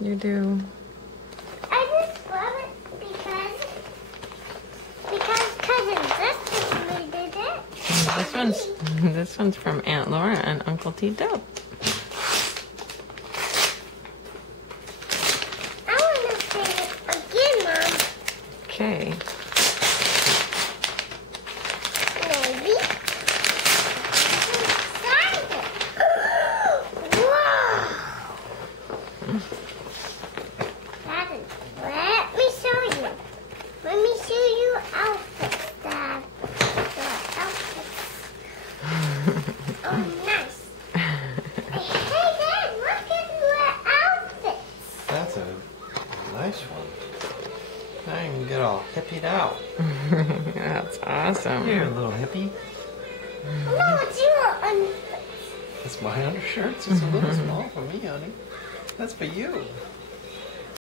You do. I just love it because cousin Justin did it. This one's from Aunt Laura and Uncle T Dub. I want to say it again, Mom. Okay. Maybe. Wow. Dad, let me show you. Let me show you outfits, Dad. The outfits. Oh, nice. Hey, Dad, look at the outfits. That's a nice one. Now you can get all hippied out. That's awesome. Here, little hippie. No, it's your underfits. That's my undershirts. It's a little small for me, honey. That's for you.